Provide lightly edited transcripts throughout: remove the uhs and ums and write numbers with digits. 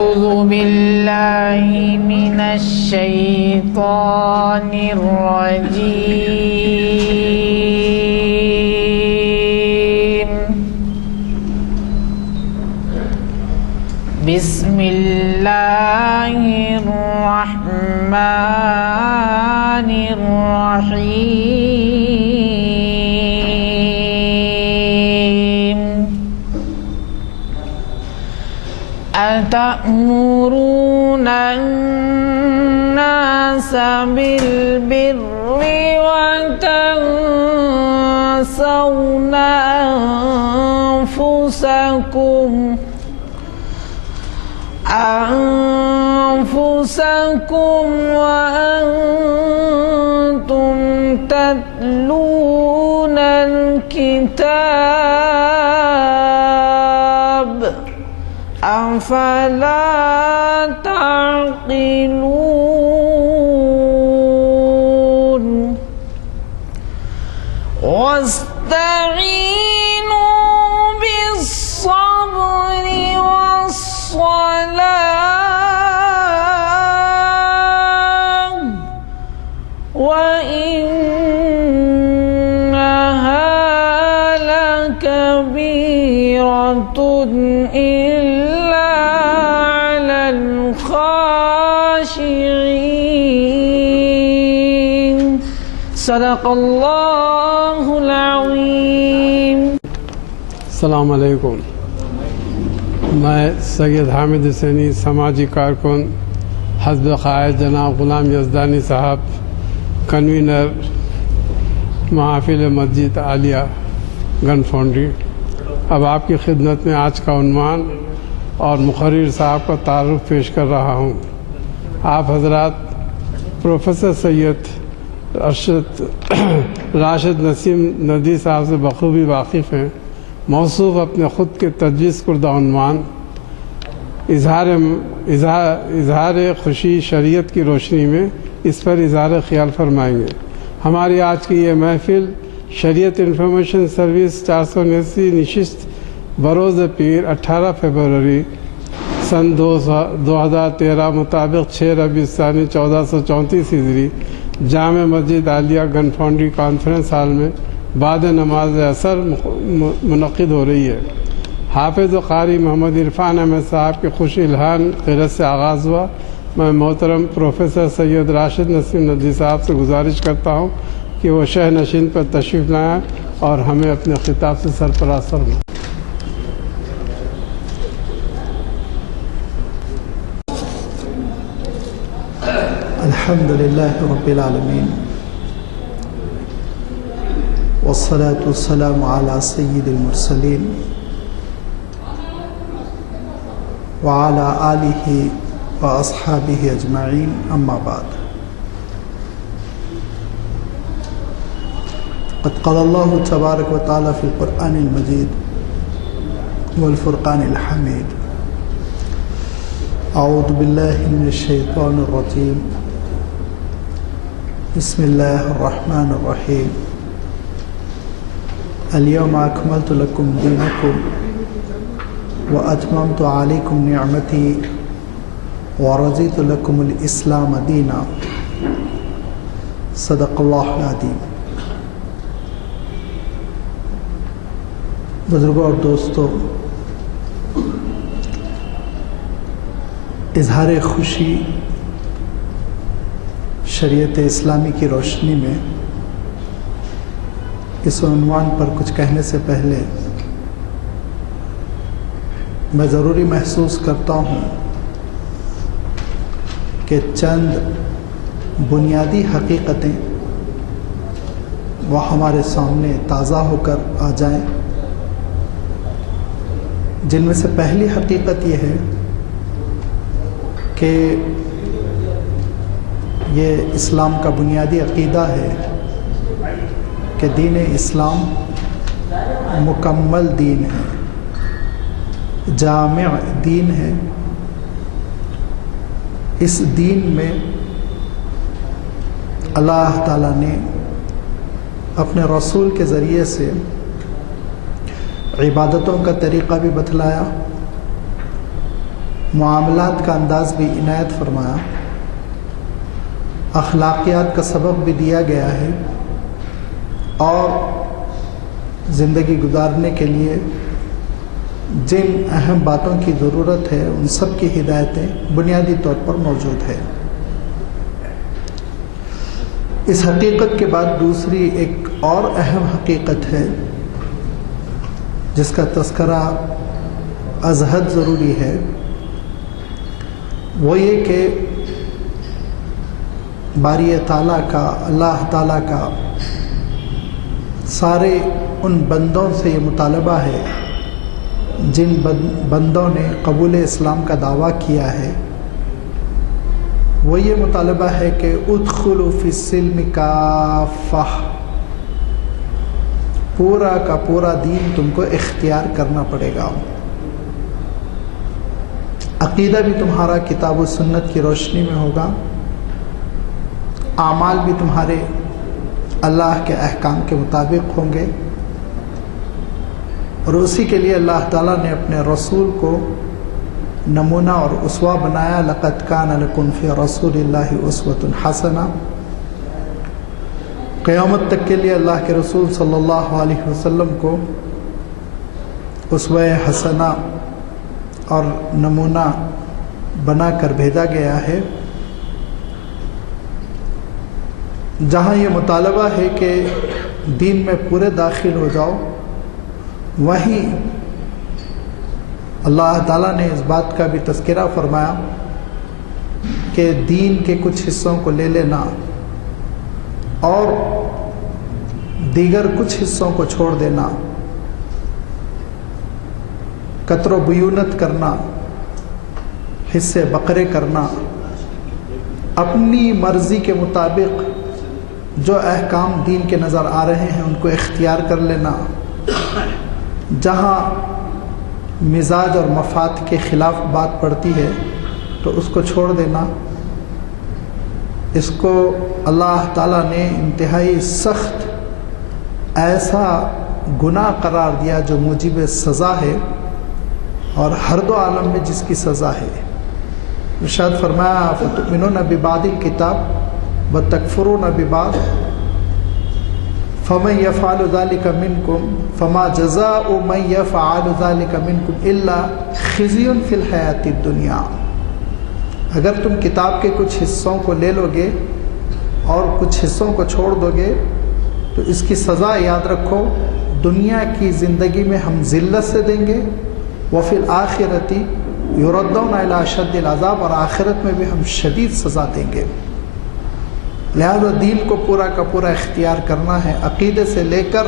أعوذ بالله من الشيطان الرجيم. بسم الله الرحمن الرحيم. أتأمرون الناس بالبر وتنسون أنفسكم وأنتم تتلون الكتاب أفلا تعقلون. واستعينوا بالصبر والصلاة وإنها لكبيرة إلا على الخاشعين. صدق الله العظيم. السلام علیکم. میں سید حامد حسینی سماجی کارکن حزب قائد جناب غلام یزدانی صاحب، کنوینر محافل مسجد عالیہ گن فاؤنڈری، اب آپ کی خدمت میں آج کا عنوان اور مقرر صاحب کا تعارف پیش کر رہا ہوں. آپ حضرات پروفیسر سید راشد نسیم ندی صاحب سے بخوبی واقف ہیں. موصوف اپنے خود کے تجویز کردہ عنوان اظہار خوشی شریعت کی روشنی میں اس پر اظہار خیال فرمائیں گے. ہماری آج کی یہ محفل شریعت انفارمیشن سروس 479 نشست بروز پیر 18 فروری سن 2013 مطابق 6 ربیع الثانی 1434 ہجری جامع مسجد عالیہ گن فاؤنڈری کانفرنس ہال میں بعد نماز عصر منعقد ہو رہی ہے. حافظ و قاری محمد عرفان احمد صاحب کے خوش الہان قرأت سے آغاز ہوا. میں محترم پروفیسر سید راشد نسیم ندی صاحب سے گزارش کرتا ہوں کہ وہ شہ نشین پر تشریف لائیں اور ہمیں اپنے خطاب سے سرفراز فرمائیں. الحمد للہ رب العالمین والصلاة والسلام على سید المرسلین وعلى آلہ واصحابہ اجمعین. اما بعد، قد قال اللہ تبارک وتعالی فی القرآن المجید والفرقان الحمید. اعوذ باللہ من الشیطان الرجیم. بسم اللہ الرحمن الرحیم. اليوم اکملت لکم دینکم واتممت علیکم نعمتی ورضیت لکم الاسلام دینا. صدق اللہ العظیم. بزرگوں اور دوستوں، اظہار خوشی شریعت اسلامی کی روشنی میں اس عنوان پر کچھ کہنے سے پہلے میں ضروری محسوس کرتا ہوں کہ چند بنیادی حقیقتیں وہ ہمارے سامنے تازہ ہو کر آ جائیں، جن میں سے پہلی حقیقت یہ ہے کہ یہ اسلام کا بنیادی عقیدہ ہے کہ دین اسلام مکمل دین ہے، جامع دین ہے. اس دین میں اللہ تعالیٰ نے اپنے رسول کے ذریعے سے عبادتوں کا طریقہ بھی بتلایا معاملات کا انداز بھی عنایت فرمایا، اخلاقیات کا سبب بھی دیا گیا ہے، اور زندگی گزارنے کے لیے جن اہم باتوں کی ضرورت ہے ان سب کی ہدایتیں بنیادی طور پر موجود ہے۔ اس حقیقت کے بعد دوسری ایک اور اہم حقیقت ہے جس کا تذکرہ از حد ضروری ہے، وہ یہ کہ باری تعالیٰ کا، اللہ تعالیٰ کا سارے ان بندوں سے یہ مطالبہ ہے جن بندوں نے قبول اسلام کا دعویٰ کیا ہے، وہ یہ مطالبہ ہے کہ ادخلوا فی السلم کافہ، پورا کا پورا دین تم کو اختیار کرنا پڑے گا۔ عقیدہ بھی تمہارا کتاب و سنت کی روشنی میں ہوگا، اعمال بھی تمہارے اللہ کے احکام کے مطابق ہوں گے، اور اسی کے لیے اللہ تعالیٰ نے اپنے رسول کو نمونہ اور اسوہ بنایا، لقد کان لکم فی رسول اللہ اسوۃ حسنہ۔ قیامت تک کے لیے اللہ کے رسول صلی اللہ علیہ وسلم کو اسوہ حسنہ اور نمونہ بنا کر بھیجا گیا ہے، جہاں یہ مطالبہ ہے کہ دین میں پورے داخل ہو جاؤ، وہیں اللہ تعالیٰ نے اس بات کا بھی تذکرہ فرمایا کہ دین کے کچھ حصوں کو لے لینا اور دیگر کچھ حصوں کو چھوڑ دینا، قطر و بیونت کرنا، حصے بقرے کرنا، اپنی مرضی کے مطابق جو احکام دین کے نظر آ رہے ہیں ان کو اختیار کر لینا، جہاں مزاج اور مفاد کے خلاف بات پڑتی ہے تو اس کو چھوڑ دینا۔ اس کو اللہ تعالیٰ نے انتہائی سخت ایسا گناہ قرار دیا جو موجب سزا ہے، اور ہر دو عالم میں جس کی سزا ہے۔ ارشاد فرمایا فتؤمنون ببعض الکتاب وتکفرون ببعض فمن يفعل ذلك منكم فما جزاء من يفعل ذلك منكم الا خزي في الحياة الدنيا۔ اگر تم کتاب کے کچھ حصوں کو لے لو گے اور کچھ حصوں کو چھوڑ دو گے تو اس کی سزا یاد رکھو، دنیا کی زندگی میں ہم ذلت سے دیں گے، وفي الآخرة يردون إلى أشد العذاب، اور آخرت میں بھی ہم شدید سزا دیں گے۔ لہذا دین کو پورا کا پورا اختیار کرنا ہے، عقیدے سے لے کر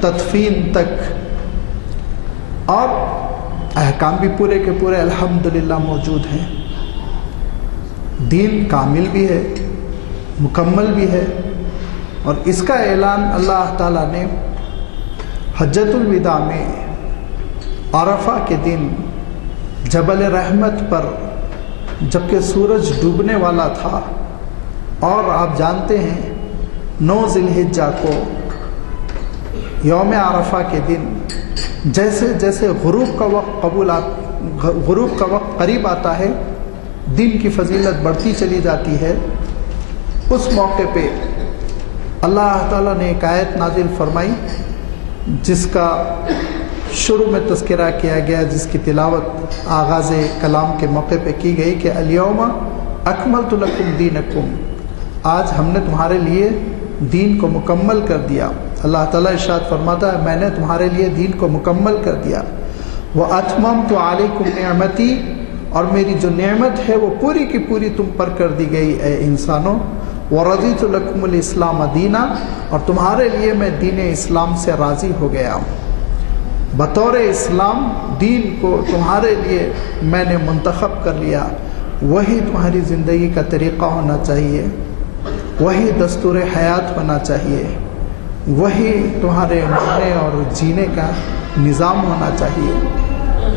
تدفین تک، اور احکام بھی پورے کے پورے الحمدللہ موجود ہیں۔ دین کامل بھی ہے، مکمل بھی ہے، اور اس کا اعلان اللہ تعالیٰ نے حجۃ الوداع میں عرفہ کے دن جبل رحمت پر جبکہ سورج ڈوبنے والا تھا، اور آپ جانتے ہیں 9 ذی الحجہ کو یوم عرفہ کے دن جیسے جیسے غروب کا وقت قریب آتا ہے دن کی فضیلت بڑھتی چلی جاتی ہے۔ اس موقع پہ اللہ تعالیٰ نے ایک آیت نازل فرمائی جس کا شروع میں تذکرہ کیا گیا، جس کی تلاوت آغاز کلام کے موقع پہ کی گئی کہ الیوم اکملت لکم دینکم، آج ہم نے تمہارے لیے دین کو مکمل کر دیا۔ اللہ تعالیٰ ارشاد فرماتا ہے میں نے تمہارے لیے دین کو مکمل کر دیا، وَأَتْمَمْتُ عَلَيْكُمْ نِعْمَتِي، اور میری جو نعمت ہے وہ پوری کی پوری تم پر کر دی گئی اے انسانوں، وَرَضِيتُ لَكُمُ الْإِسْلَامَ دِينًا، اور تمہارے لیے میں دین اسلام سے راضی ہو گیا، بطور اسلام دین کو تمہارے لیے میں نے منتخب کر لیا۔ وہی تمہاری زندگی کا طریقہ ہونا چاہیے، وہی دستور حیات ہونا چاہیے، وہی تمہارے مرنے اور جینے کا نظام ہونا چاہیے۔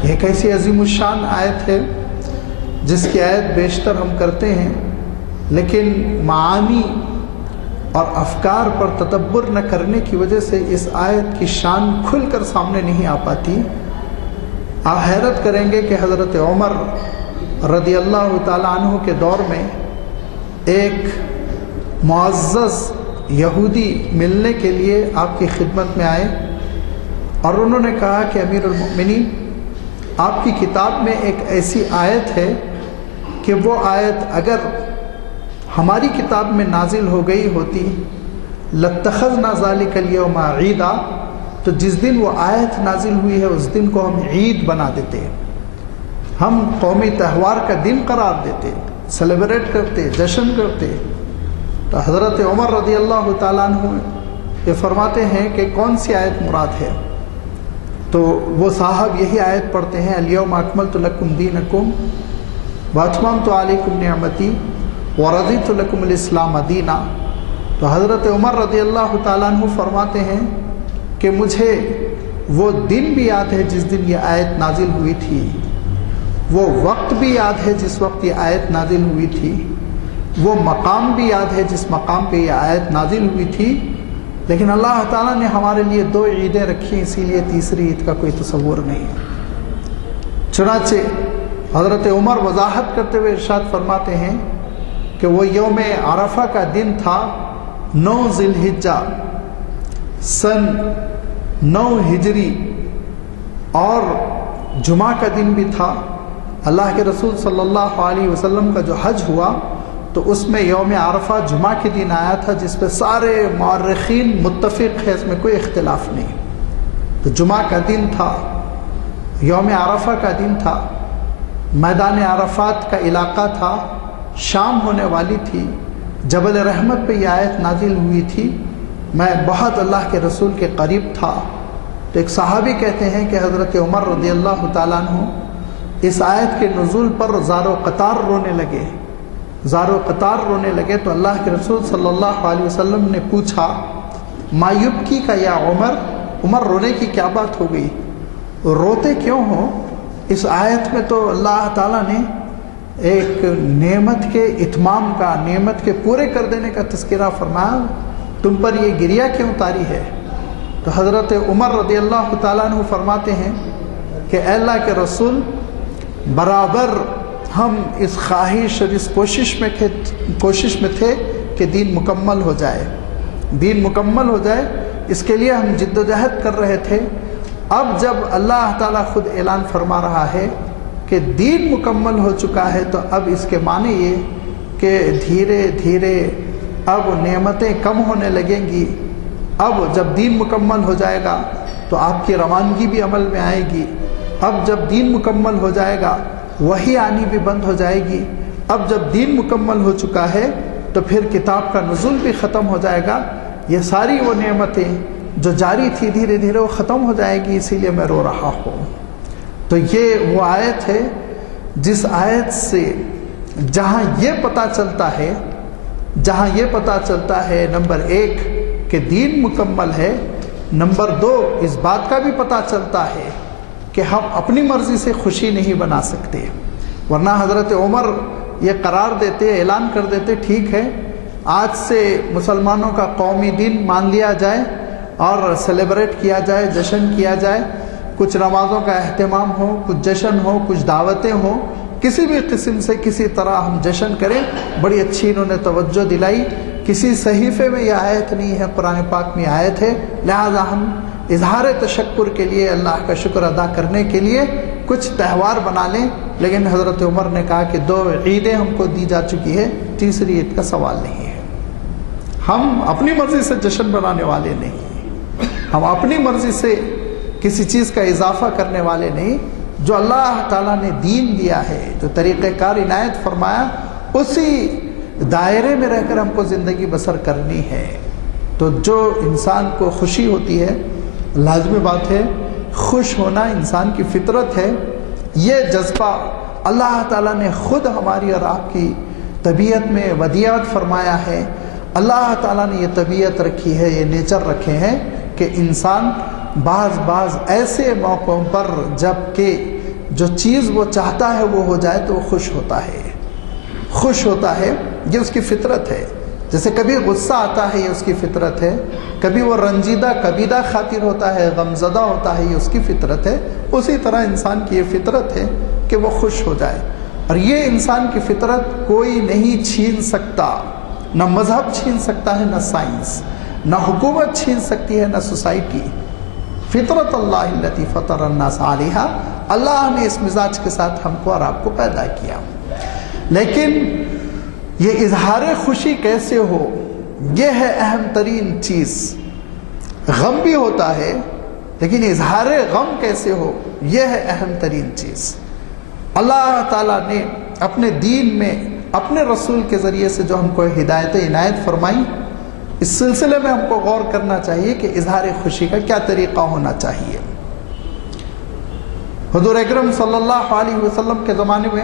یہ کیسی عظیم الشان آیت ہے جس کی آیت بیشتر ہم کرتے ہیں، لیکن معانی اور افکار پر تدبر نہ کرنے کی وجہ سے اس آیت کی شان کھل کر سامنے نہیں آ پاتی۔ آپ حیرت کریں گے کہ حضرت عمر رضی اللہ تعالیٰ عنہ کے دور میں ایک معزز یہودی ملنے کے لیے آپ کی خدمت میں آئے اور انہوں نے کہا کہ امیر المؤمنین، آپ کی کتاب میں ایک ایسی آیت ہے کہ وہ آیت اگر ہماری کتاب میں نازل ہو گئی ہوتی لَاتَّخَذْنَا ذَلِكَ الْيَوْمَ عِيدًا، تو جس دن وہ آیت نازل ہوئی ہے اس دن کو ہم عید بنا دیتے، ہم قومی تہوار کا دن قرار دیتے، سیلیبریٹ کرتے، جشن کرتے۔ تو حضرت عمر رضی اللہ تعالیٰ عنہ یہ فرماتے ہیں کہ کون سی آیت مراد ہے؟ تو وہ صاحب یہی آیت پڑھتے ہیں، اليوم اکملت لکم دینکم واتممت علیکم نعمتی ورضیت لکم الاسلام دینا۔ تو حضرت عمر رضی اللہ تعالیٰ عنہ فرماتے ہیں کہ مجھے وہ دن بھی یاد ہے جس دن یہ آیت نازل ہوئی تھی، وہ وقت بھی یاد ہے جس وقت یہ آیت نازل ہوئی تھی، وہ مقام بھی یاد ہے جس مقام پہ یہ آیت نازل ہوئی تھی، لیکن اللہ تعالیٰ نے ہمارے لیے 2 عیدیں رکھی، اسی لیے تیسری عید کا کوئی تصور نہیں ہے۔ چنانچہ حضرت عمر وضاحت کرتے ہوئے ارشاد فرماتے ہیں کہ وہ یوم عرفہ کا دن تھا 9 ذی الحجہ سن 9 ہجری، اور جمعہ کا دن بھی تھا۔ اللہ کے رسول صلی اللہ علیہ وسلم کا جو حج ہوا تو اس میں یوم عرفہ جمعہ کے دن آیا تھا، جس پہ سارے مورخین متفق ہیں، اس میں کوئی اختلاف نہیں۔ تو جمعہ کا دن تھا، یوم عرفہ کا دن تھا، میدان عرفات کا علاقہ تھا، شام ہونے والی تھی، جبل رحمت پہ یہ آیت نازل ہوئی تھی، میں بہت اللہ کے رسول کے قریب تھا۔ تو ایک صحابی کہتے ہیں کہ حضرت عمر رضی اللہ تعالیٰ عنہ اس آیت کے نزول پر زار و قطار رونے لگے، زار و قطار رونے لگے۔ تو اللہ کے رسول صلی اللہ علیہ وسلم نے پوچھا، ما یبکی کا یا عمر، عمر رونے کی کیا بات ہو گئی، روتے کیوں ہو؟ اس آیت میں تو اللہ تعالیٰ نے ایک نعمت کے اتمام کا، نعمت کے پورے کر دینے کا تذکرہ فرمایا، تم پر یہ گریہ کیوں اتاری ہے؟ تو حضرت عمر رضی اللہ تعالیٰ عنہ فرماتے ہیں کہ اے اللہ کے رسول، برابر ہم اس خواہش اور اس کوشش میں تھے کہ دین مکمل ہو جائے، دین مکمل ہو جائے، اس کے لیے ہم جد و جہد کر رہے تھے۔ اب جب اللہ تعالیٰ خود اعلان فرما رہا ہے کہ دین مکمل ہو چکا ہے، تو اب اس کے معنی یہ کہ دھیرے دھیرے اب نعمتیں کم ہونے لگیں گی۔ اب جب دین مکمل ہو جائے گا تو آپ کی روانگی بھی عمل میں آئے گی۔ اب جب دین مکمل ہو جائے گا وحی آنی بھی بند ہو جائے گی۔ اب جب دین مکمل ہو چکا ہے تو پھر کتاب کا نزول بھی ختم ہو جائے گا۔ یہ ساری وہ نعمتیں جو جاری تھی دھیرے دھیرے وہ ختم ہو جائے گی، اسی لیے میں رو رہا ہوں۔ تو یہ وہ آیت ہے جس آیت سے جہاں یہ پتہ چلتا ہے نمبر 1 کہ دین مکمل ہے، نمبر 2 اس بات کا بھی پتہ چلتا ہے کہ ہم اپنی مرضی سے خوشی نہیں بنا سکتے، ورنہ حضرت عمر یہ قرار دیتے، اعلان کر دیتے، ٹھیک ہے آج سے مسلمانوں کا قومی دن مان لیا جائے اور سیلیبریٹ کیا جائے، جشن کیا جائے، کچھ نمازوں کا اہتمام ہو، کچھ جشن ہو، کچھ دعوتیں ہوں، کسی بھی قسم سے کسی طرح ہم جشن کریں۔ بڑی اچھی انہوں نے توجہ دلائی، کسی صحیفے میں یہ آیت نہیں ہے، قرآن پاک میں آیت ہے، لہذا ہم اظہار تشکر کے لیے، اللہ کا شکر ادا کرنے کے لیے کچھ تہوار بنا لیں۔ لیکن حضرت عمر نے کہا کہ 2 عیدیں ہم کو دی جا چکی ہے، تیسری عید کا سوال نہیں ہے۔ ہم اپنی مرضی سے جشن بنانے والے نہیں، ہم اپنی مرضی سے کسی چیز کا اضافہ کرنے والے نہیں۔ جو اللہ تعالیٰ نے دین دیا ہے، جو طریقہ کار عنایت فرمایا، اسی دائرے میں رہ کر ہم کو زندگی بسر کرنی ہے۔ تو جو انسان کو خوشی ہوتی ہے، لازمی بات ہے، خوش ہونا انسان کی فطرت ہے۔ یہ جذبہ اللہ تعالیٰ نے خود ہماری اور آپ کی طبیعت میں ودیعت فرمایا ہے۔ اللہ تعالیٰ نے یہ طبیعت رکھی ہے، یہ نیچر رکھے ہیں کہ انسان بعض ایسے موقعوں پر جب کہ جو چیز وہ چاہتا ہے وہ ہو جائے تو وہ خوش ہوتا ہے، یہ اس کی فطرت ہے۔ جیسے کبھی غصہ آتا ہے یہ اس کی فطرت ہے، کبھی وہ رنجیدہ کبیدہ خاطر ہوتا ہے، غمزدہ ہوتا ہے، یہ اس کی فطرت ہے، اسی طرح انسان کی یہ فطرت ہے کہ وہ خوش ہو جائے، اور یہ انسان کی فطرت کوئی نہیں چھین سکتا، نہ مذہب چھین سکتا ہے، نہ سائنس، نہ حکومت چھین سکتی ہے، نہ سوسائٹی۔ فطرت اللہ التی فطر الناس علیہا، اللہ نے اس مزاج کے ساتھ ہم کو اور آپ کو پیدا کیا۔ لیکن یہ اظہار خوشی کیسے ہو، یہ ہے اہم ترین چیز۔ غم بھی ہوتا ہے لیکن اظہار غم کیسے ہو، یہ ہے اہم ترین چیز۔ اللہ تعالیٰ نے اپنے دین میں اپنے رسول کے ذریعے سے جو ہم کو ہدایت عنایت فرمائی، اس سلسلے میں ہم کو غور کرنا چاہیے کہ اظہار خوشی کا کیا طریقہ ہونا چاہیے۔ حضور اکرم صلی اللہ علیہ وسلم کے زمانے میں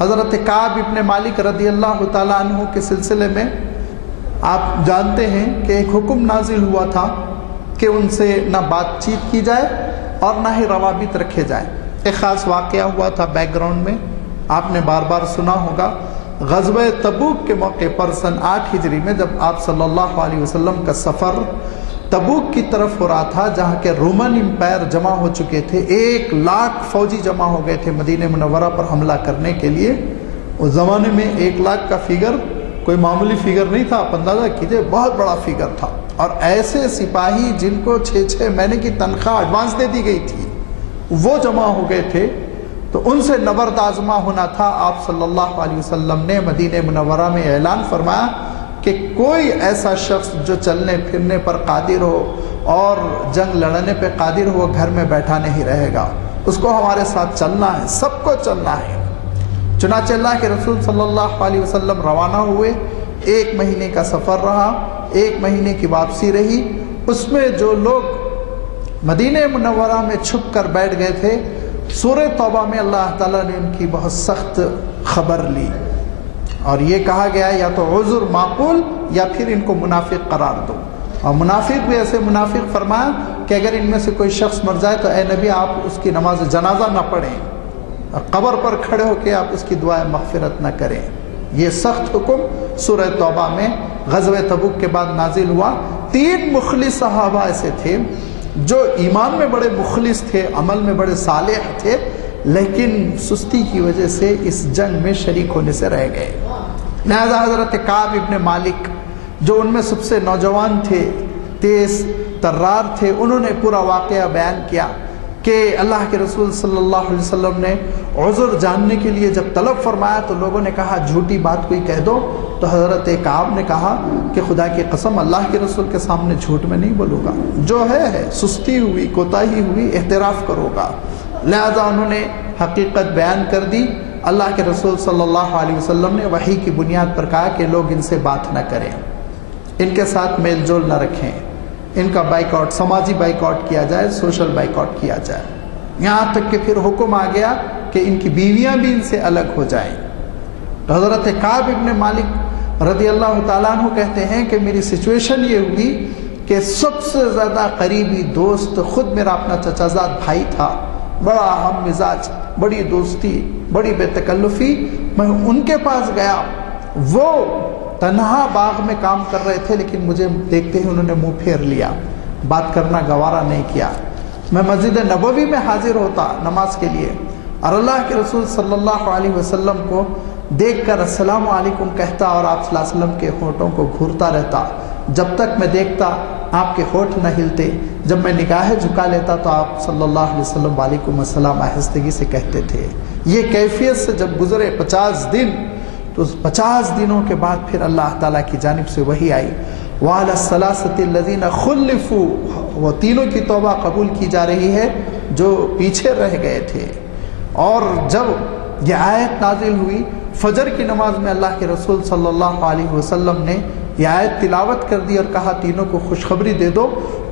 حضرت کعب ابن مالک رضی اللہ تعالیٰ عنہ کے سلسلے میں آپ جانتے ہیں کہ ایک حکم نازل ہوا تھا کہ ان سے نہ بات چیت کی جائے اور نہ ہی روابط رکھے جائیں۔ ایک خاص واقعہ ہوا تھا بیک گراؤنڈ میں، آپ نے بار بار سنا ہوگا، غزوہ تبوک کے موقع پر سن 8 ہجری میں جب آپ صلی اللہ علیہ وسلم کا سفر تبوک کی طرف ہو رہا تھا، جہاں کے رومن امپائر جمع ہو چکے تھے، 1 لاکھ فوجی جمع ہو گئے تھے مدینہ منورہ پر حملہ کرنے کے لیے۔ اس زمانے میں 1 لاکھ کا فگر کوئی معمولی فگر نہیں تھا، آپ اندازہ کیجئے بہت بڑا فگر تھا، اور ایسے سپاہی جن کو 6 مہینے کی تنخواہ ایڈوانس دے دی گئی تھی وہ جمع ہو گئے تھے، تو ان سے نبرد آزما ہونا تھا۔ آپ صلی اللہ علیہ وسلم نے مدینہ منورہ میں اعلان فرمایا کہ کوئی ایسا شخص جو چلنے پھرنے پر قادر ہو اور جنگ لڑنے پہ قادر ہو، وہ گھر میں بیٹھا نہیں رہے گا، اس کو ہمارے ساتھ چلنا ہے، سب کو چلنا ہے۔ چنانچہ اللہ کے رسول صلی اللہ علیہ وسلم روانہ ہوئے، 1 مہینے کا سفر رہا، 1 مہینے کی واپسی رہی۔ اس میں جو لوگ مدینہ منورہ میں چھپ کر بیٹھ گئے تھے، سورہ توبہ میں اللہ تعالیٰ نے ان کی بہت سخت خبر لی، اور یہ کہا گیا یا تو عذر معقول یا پھر ان کو منافق قرار دو، اور منافق بھی ایسے منافق فرمایا کہ اگر ان میں سے کوئی شخص مر جائے تو اے نبی آپ اس کی نماز جنازہ نہ پڑھیں، قبر پر کھڑے ہو کے آپ اس کی دعائیں مغفرت نہ کریں۔ یہ سخت حکم سورہ توبہ میں غزوہ تبوک کے بعد نازل ہوا۔ 3 مخلص صحابہ ایسے تھے جو ایمان میں بڑے مخلص تھے، عمل میں بڑے صالح تھے، لیکن سستی کی وجہ سے اس جنگ میں شریک ہونے سے رہ گئے۔ لہذا حضرت کعب ابن مالک جو ان میں سب سے نوجوان تھے، تیز ترار تھے، انہوں نے پورا واقعہ بیان کیا کہ اللہ کے رسول صلی اللہ علیہ وسلم نے عذر جاننے کے لیے جب طلب فرمایا تو لوگوں نے کہا جھوٹی بات کوئی کہہ دو، تو حضرت کعب نے کہا کہ خدا کی قسم اللہ کے رسول کے سامنے جھوٹ میں نہیں بولوں گا، جو ہے سستی ہوئی، کوتاہی ہوئی، اعتراف کرو گا۔ لہذا انہوں نے حقیقت بیان کر دی۔ اللہ کے رسول صلی اللہ علیہ وسلم نے وحی کی بنیاد پر کہا کہ لوگ ان سے بات نہ کریں، ان کے ساتھ میل جول نہ رکھیں، ان کا بائیکاٹ، سماجی بائیکاٹ کیا جائے، سوشل بائیکاٹ کیا جائے۔ یہاں تک کہ پھر حکم آ گیا کہ ان کی بیویاں بھی ان سے الگ ہو جائیں۔ تو حضرت کعب ابن مالک رضی اللہ تعالیٰ عنہ کہتے ہیں کہ میری سچویشن یہ ہوئی کہ سب سے زیادہ قریبی دوست خود میرا اپنا چچا زاد بھائی تھا، بڑا ہم مزاج، بڑی دوستی، بڑی بے تکلفی۔ میں ان کے پاس گیا، وہ تنہا باغ میں کام کر رہے تھے، لیکن مجھے دیکھتے ہی انہوں نے منہ پھیر لیا، بات کرنا گوارا نہیں کیا۔ میں مسجد نبوی میں حاضر ہوتا نماز کے لیے، اور اللہ کے رسول صلی اللہ علیہ وسلم کو دیکھ کر السلام علیکم کہتا اور آپ صلی اللہ علیہ وسلم کے ہونٹوں کو گھورتا رہتا۔ جب تک میں دیکھتا آپ کے ہونٹ نہ ہلتے، جب میں نگاہیں جھکا لیتا تو آپ صلی اللہ علیہ وسلم وعلیکم السلام آہستگی سے کہتے تھے۔ یہ کیفیت سے جب گزرے 50 دن، تو 50 دنوں کے بعد پھر اللہ تعالیٰ کی جانب سے وحی آئی، وَعَلَى الثَّلَاثَةِ الَّذِينَ خُلِّفُوا، وہ تینوں کی توبہ قبول کی جا رہی ہے جو پیچھے رہ گئے تھے۔ اور جب یہ آیت نازل ہوئی، فجر کی نماز میں اللہ کے رسول صلی اللہ علیہ وسلم نے یہ آیت تلاوت کر دی اور کہا تینوں کو خوشخبری دے دو،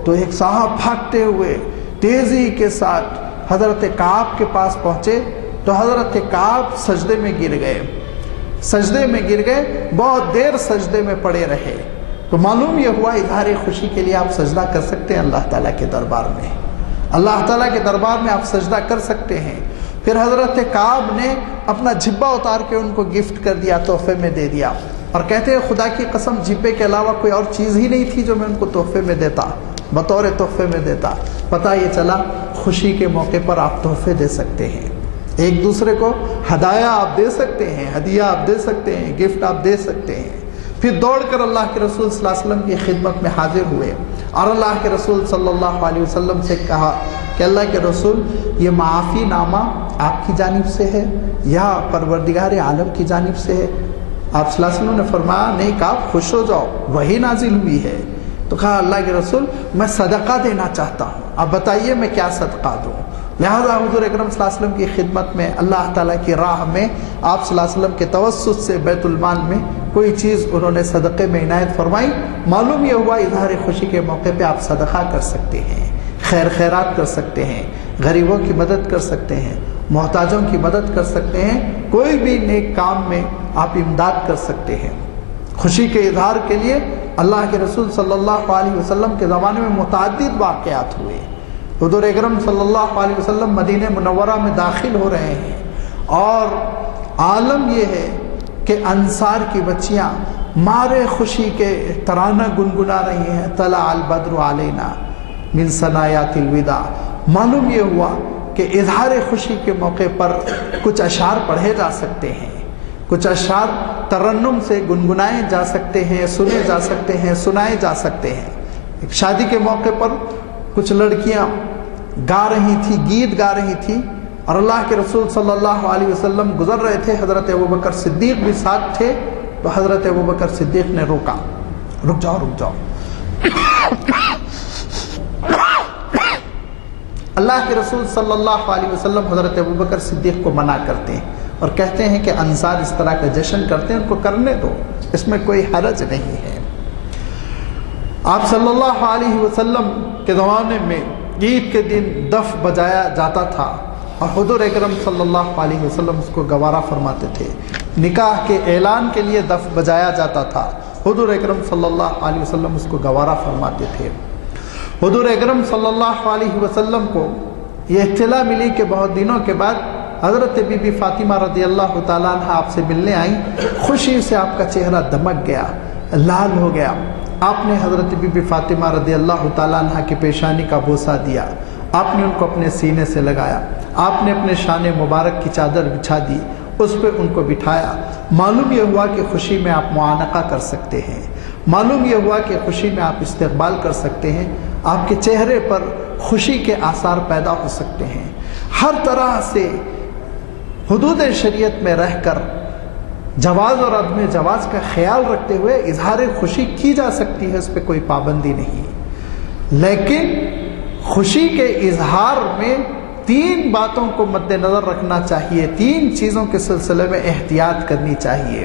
تو ایک صحابہ بھاگتے ہوئے تیزی کے ساتھ حضرت کعب کے پاس پہنچے، تو حضرت کعب سجدے میں گر گئے، سجدے میں گر گئے، بہت دیر سجدے میں پڑے رہے۔ تو معلوم یہ ہوا اظہار خوشی کے لیے آپ سجدہ کر سکتے ہیں اللہ تعالیٰ کے دربار میں، اللہ تعالیٰ کے دربار میں آپ سجدہ کر سکتے ہیں۔ پھر حضرت کعب نے اپنا جھبا اتار کے ان کو گفٹ کر دیا، تحفے میں دے دیا، اور کہتے ہیں خدا کی قسم جھبے کے علاوہ کوئی اور چیز ہی نہیں تھی جو میں ان کو تحفے میں دیتا، بطور تحفے میں دیتا۔ پتہ یہ چلا خوشی کے موقع پر آپ تحفے دے سکتے ہیں، ایک دوسرے کو ہدایہ آپ دے سکتے ہیں، ہدیہ آپ دے سکتے ہیں، گفٹ آپ دے سکتے ہیں۔ پھر دوڑ کر اللہ کے رسول صلی اللہ علیہ وسلم کی خدمت میں حاضر ہوئے اور اللہ کے رسول صلی اللہ علیہ وسلم سے کہا کہ اللہ کے رسول یہ معافی نامہ آپ کی جانب سے ہے یا پروردگار عالم کی جانب سے ہے؟ آپ صلی اللہ علیہ وسلم نے فرمایا نہیں، کہا خوش ہو جاؤ، وہی نازل ہوئی ہے۔ تو کہا اللہ کے رسول میں صدقہ دینا چاہتا ہوں، اب بتائیے میں کیا صدقہ دوں؟ لہذا حضور اکرم صلی اللہ علیہ وسلم کی خدمت میں اللہ تعالیٰ کی راہ میں آپ صلی اللہ علیہ وسلم کے توسط سے بیت المال میں کوئی چیز انہوں نے صدقے میں عنایت فرمائی۔ معلوم یہ ہوا اظہار خوشی کے موقع پہ آپ صدقہ کر سکتے ہیں، خیر خیرات کر سکتے ہیں، غریبوں کی مدد کر سکتے ہیں، محتاجوں کی مدد کر سکتے ہیں، کوئی بھی نیک کام میں آپ امداد کر سکتے ہیں۔ خوشی کے اظہار کے لیے اللہ کے رسول صلی اللہ علیہ وسلم کے زمانے میں متعدد واقعات ہوئے۔ حضور اکرم صلی اللہ علیہ وسلم مدینہ منورہ میں داخل ہو رہے ہیں اور عالم یہ ہے کہ انصار کی بچیاں مارے خوشی کے ترانہ گنگنا رہی ہیں، طلع البدر علینا من ثنایات الوداع۔ معلوم یہ ہوا کہ اظہار خوشی کے موقع پر کچھ اشعار پڑھے جا سکتے ہیں، کچھ اشعار ترنم سے گنگنائے جا سکتے ہیں، سنے جا سکتے ہیں، سنائے جا سکتے ہیں۔ ایک شادی کے موقع پر کچھ لڑکیاں گا رہی تھی، گیت گا رہی تھی، اور اللہ کے رسول صلی اللہ علیہ وسلم گزر رہے تھے، حضرت ابوبکر صدیق بھی ساتھ تھے، تو حضرت ابوبکر صدیق نے روکا، رک جاؤ رک جاؤ۔ اللہ کے رسول صلی اللہ علیہ وسلم حضرت ابوبکر صدیق کو منع کرتے ہیں اور کہتے ہیں کہ انصار اس طرح کا جشن کرتے ہیں، ان کو کرنے دو، اس میں کوئی حرج نہیں ہے۔ آپ صلی اللہ علیہ وسلم کے زمانے میں عید کے دن دف بجایا جاتا تھا اور حضور اکرم صلی اللہ علیہ وسلم اس کو گوارا فرماتے تھے۔ نکاح کے اعلان کے لیے دف بجایا جاتا تھا، حضور اکرم صلی اللہ علیہ وسلم اس کو گوارا فرماتے تھے۔ حضور اکرم صلی اللہ علیہ وسلم کو یہ اطلاع ملی کہ بہت دنوں کے بعد حضرت بی بی فاطمہ رضی اللہ تعالیٰ عنہ آپ سے ملنے آئیں۔ خوشی سے آپ کا چہرہ دمک گیا، لال ہو گیا۔ آپ نے حضرت بی بی فاطمہ رضی اللہ تعالیٰ عنہ کی پیشانی کا بوسہ دیا، آپ نے ان کو اپنے سینے سے لگایا، آپ نے اپنے شان مبارک کی چادر بچھا دی، اس پہ ان کو بٹھایا۔ معلوم یہ ہوا کہ خوشی میں آپ معانقہ کر سکتے ہیں، معلوم یہ ہوا کہ خوشی میں آپ استقبال کر سکتے ہیں، آپ کے چہرے پر خوشی کے آثار پیدا ہو سکتے ہیں۔ ہر طرح سے حدود شریعت میں رہ کر جواز اور عدم جواز کا خیال رکھتے ہوئے اظہار خوشی کی جا سکتی ہے، اس پہ کوئی پابندی نہیں، لیکن خوشی کے اظہار میں تین باتوں کو مد نظر رکھنا چاہیے، تین چیزوں کے سلسلے میں احتیاط کرنی چاہیے۔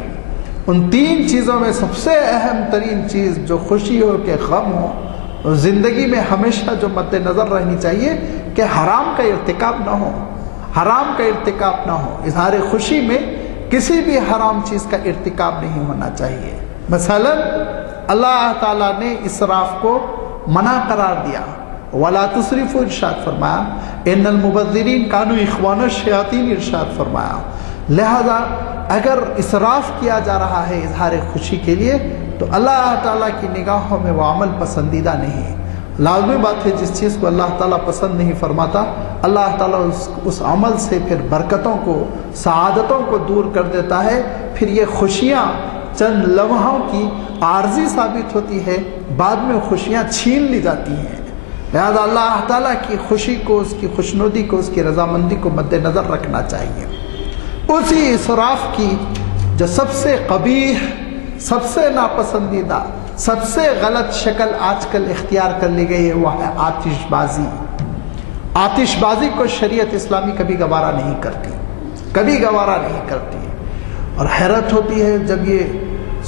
ان تین چیزوں میں سب سے اہم ترین چیز جو خوشی ہو کہ غم ہو، زندگی میں ہمیشہ جو مد نظر رہنی چاہیے کہ حرام کا ارتکاب نہ ہو، حرام کا ارتکاب نہ ہو۔ اظہار خوشی میں کسی بھی حرام چیز کا ارتکاب نہیں ہونا چاہیے۔ مثلا اللہ تعالیٰ نے اسراف کو منع قرار دیا، وَلَا تُسْرِفُوا ارشاد فرمایا، اِنَّ الْمُبَذِّرِينَ كَانُوا إِخْوَانَ الشَّيَاطِينِ ارشاد فرمایا۔ لہذا اگر اسراف کیا جا رہا ہے اظہار خوشی کے لیے تو اللہ تعالیٰ کی نگاہوں میں وہ عمل پسندیدہ نہیں۔ لازمی بات ہے جس چیز کو اللہ تعالیٰ پسند نہیں فرماتا، اللہ تعالیٰ اس عمل سے پھر برکتوں کو، سعادتوں کو دور کر دیتا ہے۔ پھر یہ خوشیاں چند لمحوں کی عارضی ثابت ہوتی ہے، بعد میں خوشیاں چھین لی جاتی ہیں۔ لہذا اللہ تعالیٰ کی خوشی کو، اس کی خوشنودی کو، اس کی رضامندی کو مد نظر رکھنا چاہیے۔ اسی اسراف کی جو سب سے قبیح، سب سے ناپسندیدہ، سب سے غلط شکل آج کل اختیار کر لی گئی ہے وہ ہے آتش بازی۔ آتش بازی کو شریعت اسلامی کبھی گوارا نہیں کرتی، کبھی گوارا نہیں کرتی، اور حیرت ہوتی ہے جب یہ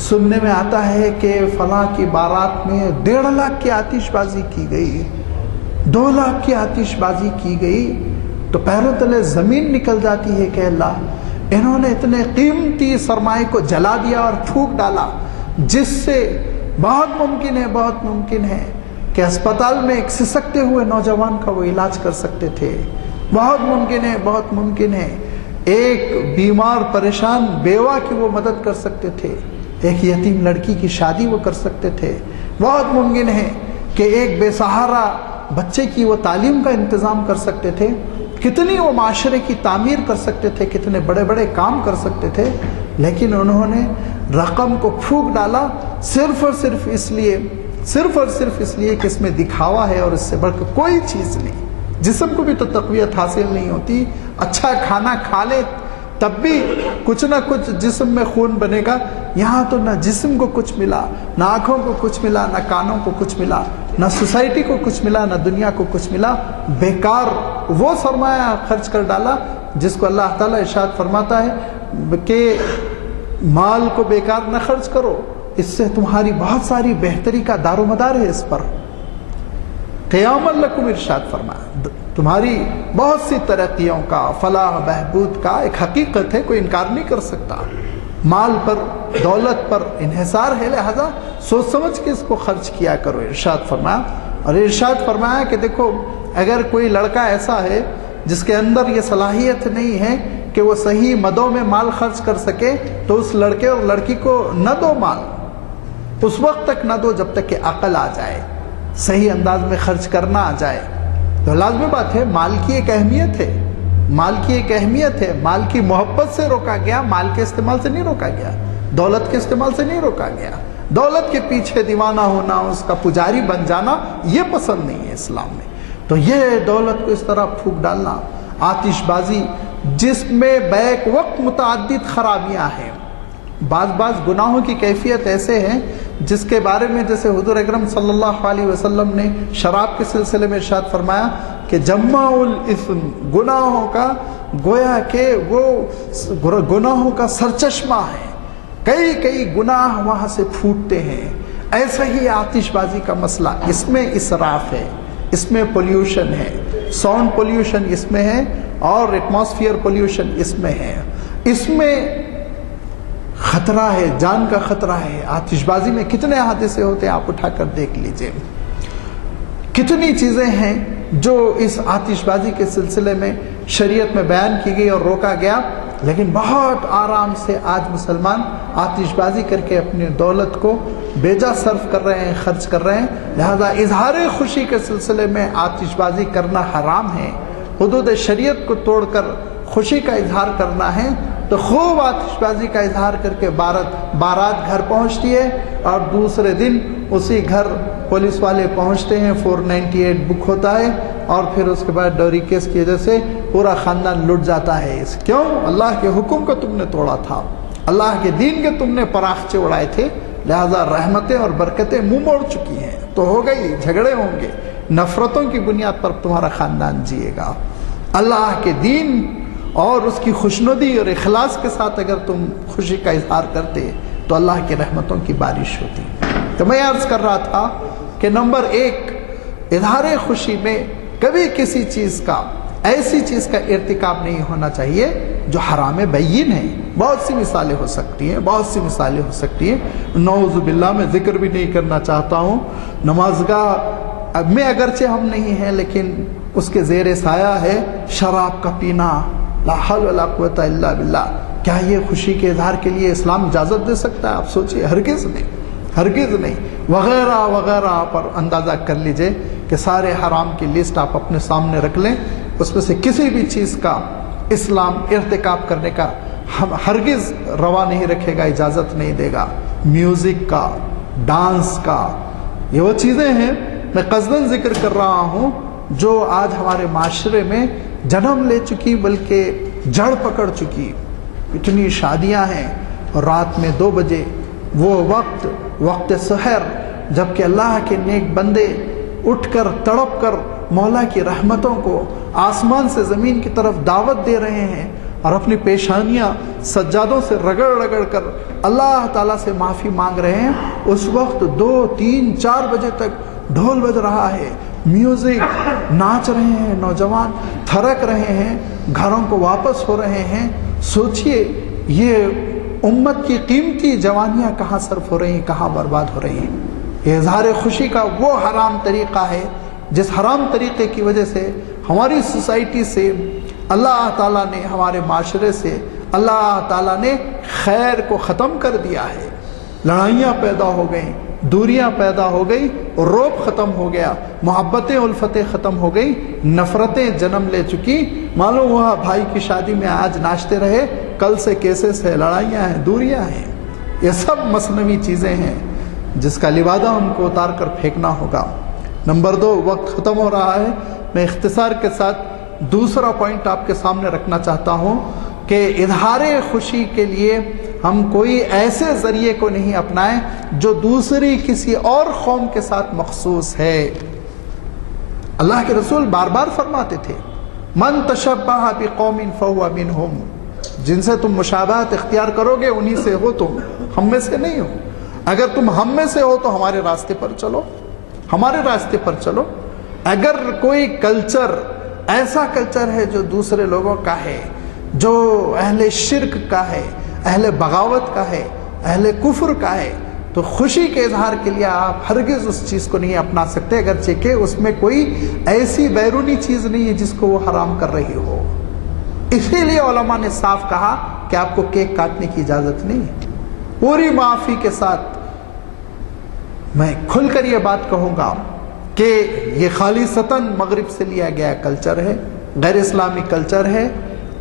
سننے میں آتا ہے کہ فلاں کی بارات میں 1.5 لاکھ کی آتش بازی کی گئی، 2 لاکھ کی آتش بازی کی گئی، تو پیروں تلے زمین نکل جاتی ہے کہ اللہ، انہوں نے اتنے قیمتی سرمایہ کو جلا دیا اور پھونک ڈالا، جس سے بہت ممکن ہے کہ اسپتال میں ایک سسکتے ہوئے نوجوان کا وہ علاج کر سکتے تھے، بہت ممکن ہے ایک بیمار پریشان بیوہ کی وہ مدد کر سکتے تھے، ایک یتیم لڑکی کی شادی وہ کر سکتے تھے، بہت ممکن ہے کہ ایک بے سہارا بچے کی وہ تعلیم کا انتظام کر سکتے تھے، کتنی وہ معاشرے کی تعمیر کر سکتے تھے، کتنے بڑے بڑے کام کر سکتے تھے، لیکن انہوں نے رقم کو پھونک ڈالا صرف اور صرف اس لیے کہ اس میں دکھاوا ہے اور اس سے بڑھ کر کوئی چیز نہیں۔ جسم کو بھی تو تقویت حاصل نہیں ہوتی، اچھا کھانا کھا لے تب بھی کچھ نہ کچھ جسم میں خون بنے گا، یہاں تو نہ جسم کو کچھ ملا، نہ آنکھوں کو کچھ ملا، نہ کانوں کو کچھ ملا، نہ سوسائٹی کو کچھ ملا، نہ دنیا کو کچھ ملا، بیکار وہ سرمایہ خرچ کر ڈالا جس کو اللہ تعالیٰ ارشاد فرماتا ہے کہ مال کو بیکار نہ خرچ کرو، اس سے تمہاری بہت ساری بہتری کا دار و مدار ہے، اس پر قیام لکم ارشاد فرمایا، تمہاری بہت سی ترقیوں کا، فلاح بہبود کا ایک حقیقت ہے، کوئی انکار نہیں کر سکتا۔ مال پر، دولت پر انحصار ہے، لہذا سوچ سمجھ کے اس کو خرچ کیا کرو، ارشاد فرمایا۔ اور ارشاد فرمایا کہ دیکھو اگر کوئی لڑکا ایسا ہے جس کے اندر یہ صلاحیت نہیں ہے کہ وہ صحیح مدوں میں مال خرچ کر سکے، تو اس لڑکے اور لڑکی کو نہ دو مال، اس وقت تک نہ دو جب تک کہ عقل آ جائے، صحیح انداز میں خرچ کرنا آ جائے۔ تو لازمی بات ہے، مال کی ایک اہمیت ہے، مال کی محبت سے روکا گیا، مال کے استعمال سے نہیں روکا گیا، دولت کے استعمال سے نہیں روکا گیا۔ دولت کے پیچھے دیوانہ ہونا، اس کا پجاری بن جانا، یہ پسند نہیں ہے اسلام میں۔ تو یہ دولت کو اس طرح پھونک ڈالنا، آتش بازی جس میں بیک وقت متعدد خرابیاں ہیں، بعض گناہوں کی کیفیت ایسے ہیں جس کے بارے میں جیسے حضور اکرم صلی اللہ علیہ وسلم نے شراب کے سلسلے میں ارشاد فرمایا کہ جمع الاثم، گناہوں کا گویا کہ وہ گناہوں کا سرچشمہ ہے، کئی گناہ وہاں سے پھوٹتے ہیں۔ ایسا ہی آتش بازی کا مسئلہ، اس میں اسراف ہے، اس میں پولیوشن ہے، ساؤنڈ پولیوشن اس میں ہے اور ایٹماسفیئر پولیوشن اس میں ہے، اس میں خطرہ ہے، جان کا خطرہ ہے۔ آتش بازی میں کتنے حادثے ہوتے ہیں، آپ اٹھا کر دیکھ لیجئے، کتنی چیزیں ہیں جو اس آتش بازی کے سلسلے میں شریعت میں بیان کی گئی اور روکا گیا، لیکن بہت آرام سے آج مسلمان آتش بازی کر کے اپنی دولت کو بیجا صرف کر رہے ہیں، خرچ کر رہے ہیں۔ لہذا اظہار خوشی کے سلسلے میں آتش بازی کرنا حرام ہے، حدود شریعت کو توڑ کر خوشی کا اظہار کرنا ہے تو خوب آتش بازی کا اظہار کر کے بارات گھر پہنچتی ہے اور دوسرے دن اسی گھر پولیس والے پہنچتے ہیں، 498 بک ہوتا ہے اور پھر اس کے بعد ڈوری کیس کی وجہ سے پورا خاندان لٹ جاتا ہے۔ کیوں؟ اللہ کے حکم کو تم نے توڑا تھا، اللہ کے دین کے تم نے پراخچے اڑائے تھے، لہذا رحمتیں اور برکتیں منہ موڑ چکی ہیں، تو ہو گئی، جھگڑے ہوں گے، نفرتوں کی بنیاد پر تمہارا خاندان جیے گا۔ اللہ کے دین اور اس کی خوشنودی اور اخلاص کے ساتھ اگر تم خوشی کا اظہار کرتے تو اللہ کی رحمتوں کی بارش ہوتی۔ تو میں عرض کر رہا تھا کہ نمبر 1، اظہار خوشی میں کبھی کسی چیز کا، ایسی چیز کا ارتکاب نہیں ہونا چاہیے جو حرام بین ہے۔ بہت سی مثالیں ہو سکتی ہیں، نعوذ باللہ میں ذکر بھی نہیں کرنا چاہتا ہوں، نمازگاہ میں اگرچہ ہم نہیں ہیں لیکن اس کے زیر سایہ ہے شراب کا پینا، لا حول ولا قوت الا باللہ۔ کیا یہ خوشی کے اظہار کے لیے اسلام اجازت دے سکتا ہے؟ آپ سوچئے، ہرگز نہیں، وغیرہ پر اندازہ کر لیجئے کہ سارے حرام کی لسٹ آپ اپنے سامنے رکھ لیں، اس میں سے کسی بھی چیز کا اسلام ارتکاب کرنے کا ہرگز روا نہیں رکھے گا، اجازت نہیں دے گا۔ میوزک کا، ڈانس کا، یہ وہ چیزیں ہیں میں قصداً ذکر کر رہا ہوں جو آج ہمارے معاشرے میں جنم لے چکی، بلکہ جڑ پکڑ چکی۔ اتنی شادیاں ہیں اور رات میں 2 بجے وہ وقت سحر، جبکہ اللہ کے نیک بندے اٹھ کر تڑپ کر مولا کی رحمتوں کو آسمان سے زمین کی طرف دعوت دے رہے ہیں اور اپنی پیشانیاں سجادوں سے رگڑ کر اللہ تعالیٰ سے معافی مانگ رہے ہیں، اس وقت 2، 3، 4 بجے تک ڈھول بج رہا ہے، میوزک، ناچ رہے ہیں، نوجوان تھرک رہے ہیں، گھروں کو واپس ہو رہے ہیں۔ سوچئے یہ امت کی قیمتی جوانیاں کہاں صرف ہو رہی ہیں، کہاں برباد ہو رہی ہیں۔ یہ اظہار خوشی کا وہ حرام طریقہ ہے جس حرام طریقے کی وجہ سے ہماری سوسائٹی سے اللہ تعالیٰ نے، ہمارے معاشرے سے اللہ تعالیٰ نے خیر کو ختم کر دیا ہے۔ لڑائیاں پیدا ہو گئیں، دوریاں پیدا ہو گئی، روب ختم ہو گیا، محبتیں الفتیں ختم ہو گئی، نفرتیں جنم لے چکی۔ معلوم ہوا بھائی کی شادی میں آج ناچتے رہے، کل سے کیسز ہے، لڑائیاں ہیں، دوریاں ہیں۔ یہ سب مصنوعی چیزیں ہیں جس کا لبادہ ہم کو اتار کر پھینکنا ہوگا۔ نمبر 2، وقت ختم ہو رہا ہے، میں اختصار کے ساتھ دوسرا پوائنٹ آپ کے سامنے رکھنا چاہتا ہوں کہ اظہار خوشی کے لیے ہم کوئی ایسے ذریعے کو نہیں اپنائیں جو دوسری کسی اور قوم کے ساتھ مخصوص ہے۔ اللہ کے رسول بار بار فرماتے تھے، من تشبہ بقوم فہو منہم، جن سے تم مشابہت اختیار کرو گے انہی سے ہو تم، ہم میں سے نہیں ہو۔ اگر تم ہم میں سے ہو تو ہمارے راستے پر چلو، ہمارے راستے پر چلو۔ اگر کوئی کلچر ایسا کلچر ہے جو دوسرے لوگوں کا ہے، جو اہل شرک کا ہے، اہل بغاوت کا ہے، اہل کفر کا ہے، تو خوشی کے اظہار کے لیے آپ ہرگز اس چیز کو نہیں اپنا سکتے، اگرچہ کہ اس میں کوئی ایسی بیرونی چیز نہیں ہے جس کو وہ حرام کر رہی ہو۔ اسی لیے علماء نے صاف کہا کہ آپ کو کیک کاٹنے کی اجازت نہیں ہے۔ پوری معافی کے ساتھ میں کھل کر یہ بات کہوں گا کہ یہ خالصتاً مغرب سے لیا گیا کلچر ہے، غیر اسلامی کلچر ہے،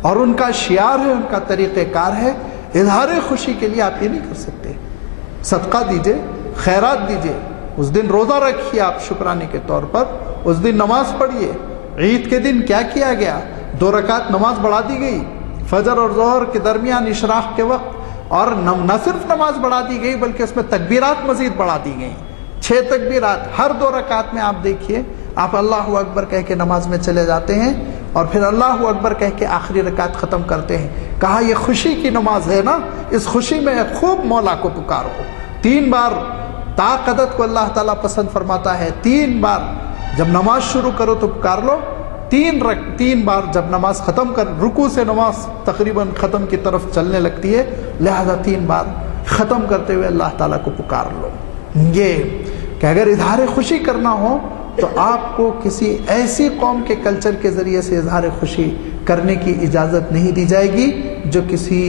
اور ان کا شعار ہے، ان کا طریقہ کار ہے۔ اظہار خوشی کے لیے آپ یہ نہیں کر سکتے۔ صدقہ دیجئے، خیرات دیجئے، اس دن روزہ رکھیے آپ شکرانے کے طور پر، اس دن نماز پڑھیے۔ عید کے دن کیا کیا گیا؟ 2 رکعت نماز بڑھا دی گئی فجر اور ظہر کے درمیان اشراق کے وقت، اور نہ صرف نماز بڑھا دی گئی بلکہ اس میں تکبیرات مزید بڑھا دی گئیں، 6 تکبیرات ہر 2 رکعت میں۔ آپ دیکھیے، آپ اللہ اکبر کہہ کے نماز میں چلے جاتے ہیں اور پھر اللہ اکبر کہہ کے آخری رکعت ختم کرتے ہیں۔ کہا یہ خوشی کی نماز ہے نا، اس خوشی میں خوب مولا کو پکارو۔ 3 بار طاقت کو اللہ تعالیٰ پسند فرماتا ہے، 3 بار جب نماز شروع کرو تو پکار لو، 3 بار جب نماز ختم کر، رکوع سے نماز تقریباً ختم کی طرف چلنے لگتی ہے، لہذا 3 بار ختم کرتے ہوئے اللہ تعالیٰ کو پکار لو۔ یہ کہ اگر اظہار خوشی کرنا ہو تو آپ کو کسی ایسی قوم کے کلچر کے ذریعے سے اظہار خوشی کرنے کی اجازت نہیں دی جائے گی جو کسی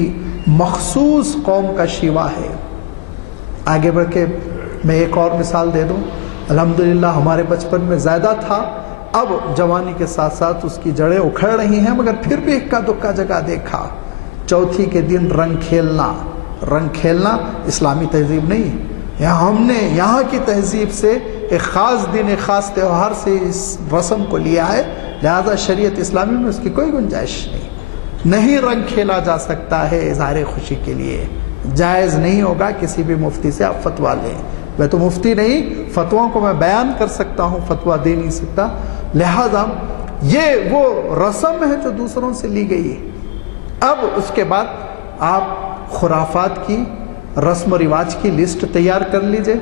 مخصوص قوم کا شیوا ہے۔ آگے بڑھ کے میں ایک اور مثال دے دوں۔ الحمدللہ ہمارے بچپن میں زیادہ تھا، اب جوانی کے ساتھ ساتھ اس کی جڑیں اکھڑ رہی ہیں، مگر پھر بھی اکا دکا جگہ دیکھا۔ چوتھی کے دن رنگ کھیلنا اسلامی تہذیب نہیں۔ ہم نے یہاں کی تہذیب سے ایک خاص دن، ایک خاص تہوار سے اس رسم کو لیا ہے، لہذا شریعت اسلامی میں اس کی کوئی گنجائش نہیں۔ رنگ کھیلا جا سکتا ہے اظہار خوشی کے لیے، جائز نہیں ہوگا۔ کسی بھی مفتی سے آپ فتویٰ لیں، میں تو مفتی نہیں، فتووں کو میں بیان کر سکتا ہوں، فتویٰ دے نہیں سکتا۔ لہذا یہ وہ رسم ہے جو دوسروں سے لی گئی ہے۔ اب اس کے بعد آپ خرافات کی، رسم و رواج کی لسٹ تیار کر لیجئے،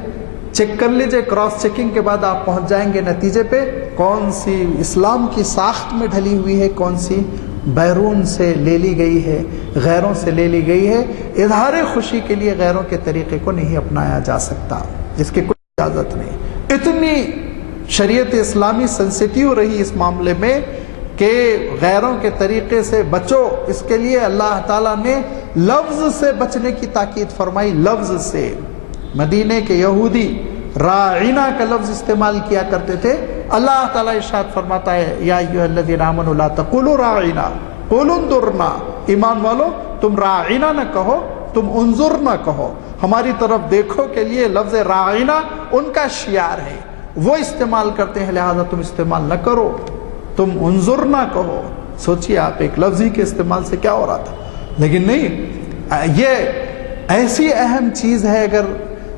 چیک کر لیجئے، کراس چیکنگ کے بعد آپ پہنچ جائیں گے نتیجے پہ کون سی اسلام کی ساخت میں ڈھلی ہوئی ہے، کون سی بیرون سے لے لی گئی ہے، غیروں سے لے لی گئی ہے۔ اظہار خوشی کے لیے غیروں کے طریقے کو نہیں اپنایا جا سکتا، جس کی کوئی اجازت نہیں۔ اتنی شریعت اسلامی سینسیٹیو رہی اس معاملے میں کہ غیروں کے طریقے سے بچو، اس کے لیے اللہ تعالیٰ نے لفظ سے بچنے کی تاکید فرمائی، لفظ سے۔ مدینے کے یہودی راعینا کا لفظ استعمال کیا کرتے تھے، اللہ تعالیٰ ارشاد فرماتا ہے یا ایھا الذین آمنوا لا تقولوا راعینا قولوا انظرنا، ایمان والو تم راعینا نہ کہو، تم انظرنا کہو، ہماری طرف دیکھو کے لیے لفظ راعینا ان کا شعار ہے، وہ استعمال کرتے ہیں، لہذا تم استعمال نہ کرو، تم انظرنا کہو۔ سوچیے آپ، ایک لفظ ہی کے استعمال سے کیا ہو رہا تھا، لیکن نہیں، یہ ایسی اہم چیز ہے، اگر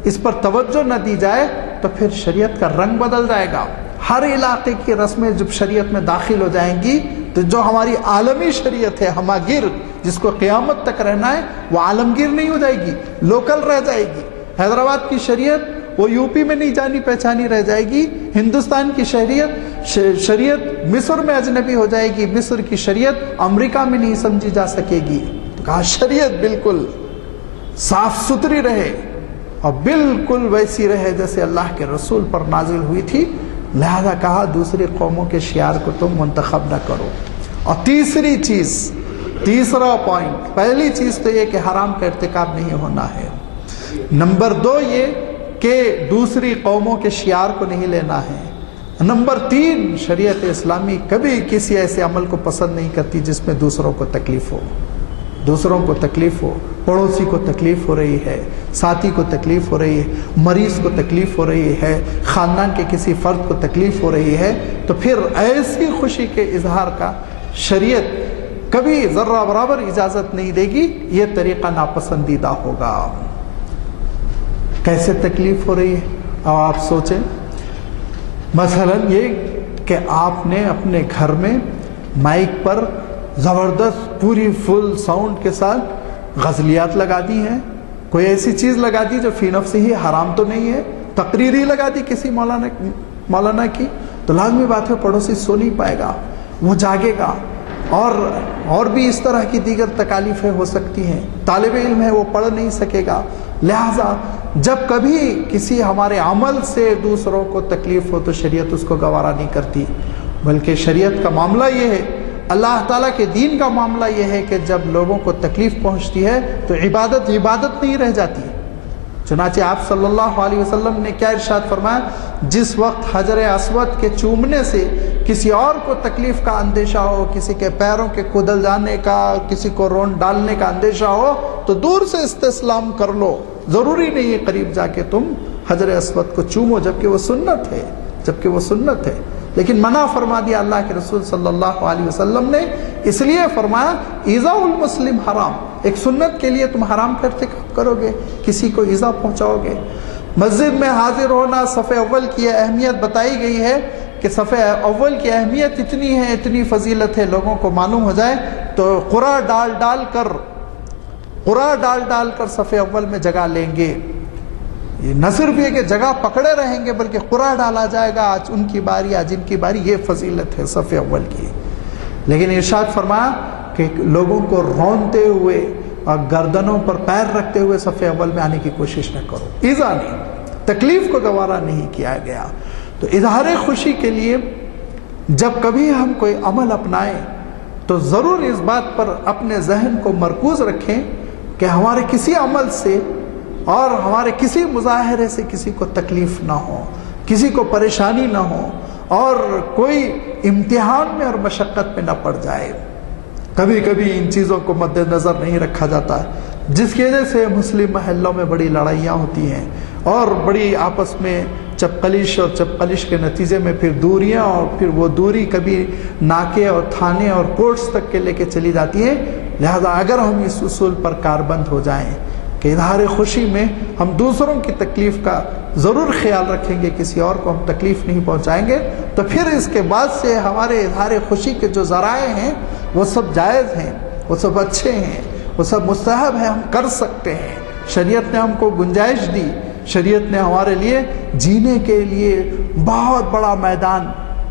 اس پر توجہ نہ دی جائے تو پھر شریعت کا رنگ بدل جائے گا۔ ہر علاقے کی رسمیں جب شریعت میں داخل ہو جائیں گی تو جو ہماری عالمی شریعت ہے، ہماگیر، جس کو قیامت تک رہنا ہے، وہ عالمگیر نہیں ہو جائے گی، لوکل رہ جائے گی۔ حیدرآباد کی شریعت وہ یوپی میں نہیں جانی پہچانی رہ جائے گی، ہندوستان کی شریعت مصر میں اجنبی ہو جائے گی، مصر کی شریعت امریکہ میں نہیں سمجھی جا سکے گی۔ تو کہا شریعت بالکل صاف ستھری رہے اور بالکل ویسی رہے جیسے اللہ کے رسول پر نازل ہوئی تھی، لہذا کہا دوسری قوموں کے شعار کو تم منتخب نہ کرو۔ اور تیسری چیز، تیسرا پوائنٹ، پہلی چیز تو یہ کہ حرام کا ارتکاب نہیں ہونا ہے، نمبر 2 یہ کہ دوسری قوموں کے شعار کو نہیں لینا ہے، نمبر 3 شریعت اسلامی کبھی کسی ایسے عمل کو پسند نہیں کرتی جس میں دوسروں کو تکلیف ہو، دوسروں کو تکلیف ہو، پڑوسی کو تکلیف ہو رہی ہے، ساتھی کو تکلیف ہو رہی ہے، مریض کو تکلیف ہو رہی ہے، خاندان کے کسی فرد کو تکلیف ہو رہی ہے، تو پھر ایسی خوشی کے اظہار کا شریعت کبھی ذرہ برابر اجازت نہیں دے گی، یہ طریقہ ناپسندیدہ ہوگا۔ کیسے تکلیف ہو رہی ہے؟ اب آپ سوچیں، مثلا یہ کہ آپ نے اپنے گھر میں مائک پر زبردست پوری فل ساؤنڈ کے ساتھ غزلیات لگا دی ہیں، کوئی ایسی چیز لگا دی جو فی نفس ہی حرام تو نہیں ہے، تقریری لگا دی کسی مولانا کی، تو لازمی بات ہے پڑوسی سو نہیں پائے گا، وہ جاگے گا، اور بھی اس طرح کی دیگر تکالیفیں ہو سکتی ہیں، طالب علم ہے وہ پڑھ نہیں سکے گا۔ لہٰذا جب کبھی کسی ہمارے عمل سے دوسروں کو تکلیف ہو تو شریعت اس کو گوارا نہیں کرتی، بلکہ شریعت کا معاملہ یہ ہے، اللہ تعالیٰ کے دین کا معاملہ یہ ہے کہ جب لوگوں کو تکلیف پہنچتی ہے تو عبادت نہیں رہ جاتی۔ چنانچہ آپ صلی اللہ علیہ وسلم نے کیا ارشاد فرمایا، جس وقت حجر اسود کے چومنے سے کسی اور کو تکلیف کا اندیشہ ہو، کسی کے پیروں کے کودل جانے کا، کسی کو رون ڈالنے کا اندیشہ ہو تو دور سے استسلام کر لو، ضروری نہیں ہے قریب جا کے تم حجر اسود کو چومو، جبکہ وہ سنت ہے، لیکن منع فرما دیا اللہ کے رسول صلی اللہ علیہ وسلم نے، اس لیے فرمایا ایذاء المسلم حرام، ایک سنت کے لیے تم حرام کا ارتکاب کرو گے، کسی کو ایذا پہنچاؤ گے۔ مسجد میں حاضر ہونا، صف اول کی اہمیت بتائی گئی ہے کہ صف اول کی اہمیت اتنی ہے، اتنی فضیلت ہے، لوگوں کو معلوم ہو جائے تو قرآن ڈال کر صف اول میں جگہ لیں گے۔ یہ نہ صرف یہ کہ جگہ پکڑے رہیں گے بلکہ قرآن ڈالا جائے گا، آج ان کی باری، آج ان کی باری، یہ فضیلت ہے صف اول کی۔ لیکن ارشاد فرمایا کہ لوگوں کو رونتے ہوئے اور گردنوں پر پیر رکھتے ہوئے صف اول میں آنے کی کوشش نہ کرو، ایذا نہیں، تکلیف کو گوارا نہیں کیا گیا۔ تو اظہار خوشی کے لیے جب کبھی ہم کوئی عمل اپنائیں تو ضرور اس بات پر اپنے ذہن کو مرکوز رکھیں کہ ہمارے کسی عمل سے اور ہمارے کسی مظاہرے سے کسی کو تکلیف نہ ہو، کسی کو پریشانی نہ ہو، اور کوئی امتحان میں اور مشقت میں نہ پڑ جائے۔ کبھی کبھی ان چیزوں کو مد نظر نہیں رکھا جاتا ہے، جس کی وجہ سے مسلم محلوں میں بڑی لڑائیاں ہوتی ہیں اور بڑی آپس میں چپقلش، اور چپقلش کے نتیجے میں پھر دوریاں، اور پھر وہ دوری کبھی ناکے اور تھانے اور کورٹس تک کے لے کے چلی جاتی ہے۔ لہذا اگر ہم اس اصول پر کاربند ہو جائیں کہ اظہار خوشی میں ہم دوسروں کی تکلیف کا ضرور خیال رکھیں گے، کسی اور کو ہم تکلیف نہیں پہنچائیں گے، تو پھر اس کے بعد سے ہمارے اظہار خوشی کے جو ذرائع ہیں وہ سب جائز ہیں، وہ سب اچھے ہیں، وہ سب مستحب ہیں، ہم کر سکتے ہیں۔ شریعت نے ہم کو گنجائش دی، شریعت نے ہمارے لیے جینے کے لیے بہت بڑا میدان،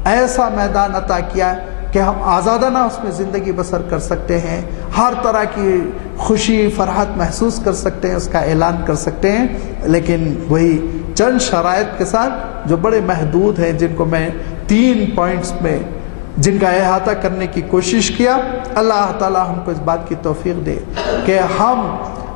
ایسا میدان عطا کیا کہ ہم آزادانہ اس میں زندگی بسر کر سکتے ہیں، ہر طرح کی خوشی فرحت محسوس کر سکتے ہیں، اس کا اعلان کر سکتے ہیں، لیکن وہی چند شرائط کے ساتھ جو بڑے محدود ہیں، جن کو میں 3 پوائنٹس میں جن کا احاطہ کرنے کی کوشش کیا۔ اللہ تعالی ہم کو اس بات کی توفیق دے کہ ہم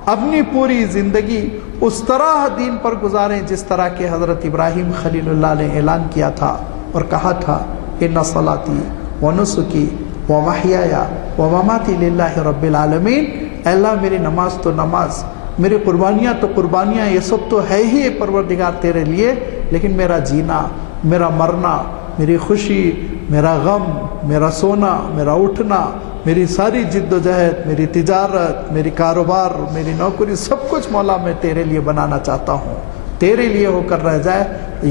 اپنی پوری زندگی اس طرح دین پر گزاریں جس طرح کہ حضرت ابراہیم خلیل اللہ نے اعلان کیا تھا اور کہا تھا، ان صلاتی ونسکی ومحیای ومماتی للہ رب العالمین، اے اللہ میری نماز تو نماز، میری قربانیاں تو قربانیاں، یہ سب تو ہے ہی پروردگار تیرے لیے، لیکن میرا جینا، میرا مرنا، میری خوشی، میرا غم، میرا سونا، میرا اٹھنا، میری ساری جد و جہد، میری تجارت، میری کاروبار، میری نوکری، سب کچھ مولا میں تیرے لیے بنانا چاہتا ہوں، تیرے لیے ہو کر رہ جائے۔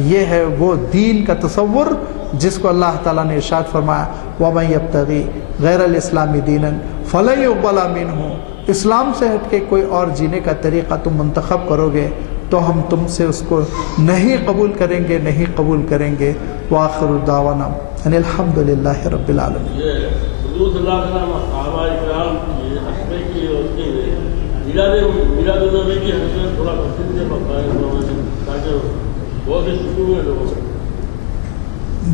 یہ ہے وہ دین کا تصور جس کو اللہ تعالیٰ نے ارشاد فرمایا، وَمَن يَبْتَغِي غَيْرَ الْإِسْلَامِ دِينًا فَلَن يُقْبَلَ مِنْهُ، اسلام سے ہٹ کے کوئی اور جینے کا طریقہ تم منتخب کرو گے تو ہم تم سے اس کو نہیں قبول کریں گے، نہیں قبول کریں گے۔ وآخر دعوانا ان الحمد للہ رب العالمین۔ حضور صلی اللہ علیہ وسلم صحابہ اکرام کی حسبے کی ہوتی ہے، میلاد النبی کی حسبے تھوڑا پسند سے بتائیں تاکہ بہت ہی شکر ہے لوگوں کو۔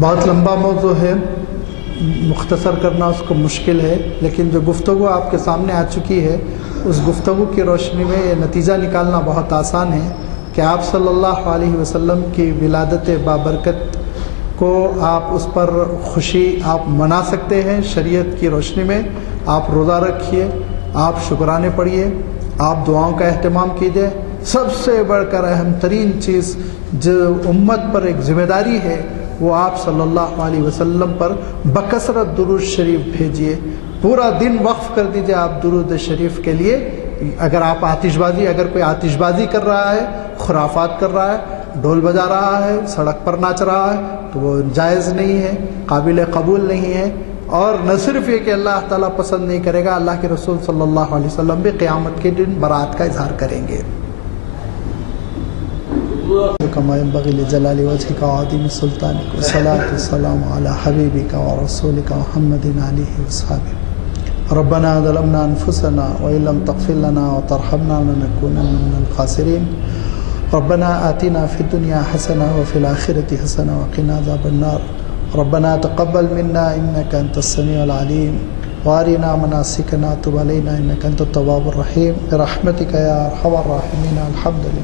بہت لمبا موضوع ہے، مختصر کرنا اس کو مشکل ہے، لیکن جو گفتگو آپ کے سامنے آ چکی ہے اس گفتگو کی روشنی میں یہ نتیجہ نکالنا بہت آسان ہے کہ آپ صلی اللہ علیہ وسلم کی ولادت بابرکت کو آپ اس پر خوشی آپ منا سکتے ہیں شریعت کی روشنی میں۔ آپ روزہ رکھیے، آپ شکرانے پڑھیے، آپ دعاؤں کا اہتمام کیجیے۔ سب سے بڑھ کر اہم ترین چیز جو امت پر ایک ذمہ داری ہے وہ آپ صلی اللہ علیہ وسلم پر بکثرت درود شریف بھیجیے۔ پورا دن وقف کر دیجیے آپ درود شریف کے لیے۔ اگر آپ اگر کوئی آتش بازی کر رہا ہے، خرافات کر رہا ہے، ڈھول بجا رہا ہے، سڑک پر ناچ رہا ہے تو وہ جائز نہیں ہے، قابل قبول نہیں ہے۔ اور نہ صرف یہ کہ اللہ تعالیٰ پسند نہیں کرے گا، اللہ کے رسول صلی اللہ علیہ وسلم بھی قیامت کے دن برات کا اظہار کریں گے۔ كما ينبغي لجلال وجهك وعظيم سلطانك والصلاة والسلام على حبيبك ورسولك محمد عليه وصحبه۔ ربنا ظلمنا أنفسنا وإن لم تغفر لنا وترحمنا لنكونن من الخاسرين۔ ربنا آتنا في الدنيا حسنة وفي الآخرة حسنة وقنا عذاب النار۔ ربنا تقبل منا إنك أنت السميع العليم وارنا مناسكنا تب علينا إنك أنت التواب الرحيم برحمتك يا أرحم الراحمين۔ الحمد لله۔